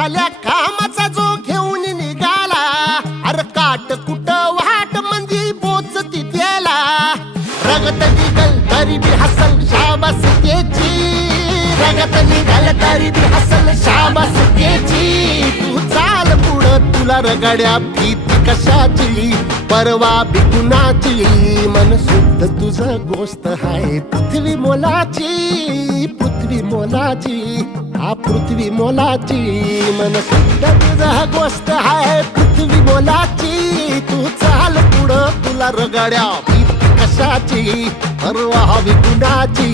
भल्या कामाचा जो घेऊन निघाला. अरे काट कुट वाट मंदी पोच तिथेला. रगत निघल तरी बी हसल शाबास त्याची. रगत निघल तरी बी हसल शाबास त्याची. तू चाल पुढं तुला रगड्या भीती कशाची? परवा बिकुणाची मन शुद्ध तुझं गोष्ट आहे पृथ्वी मोलाची पृथ्वी मोलाची. हा पृथ्वी मोलाची मन हा तुझ गोष्ट आहे. पृथ्वी मोलाची तू चाल पुढं. तुला रगड्या कशाची? कशाची परवा कुणाची?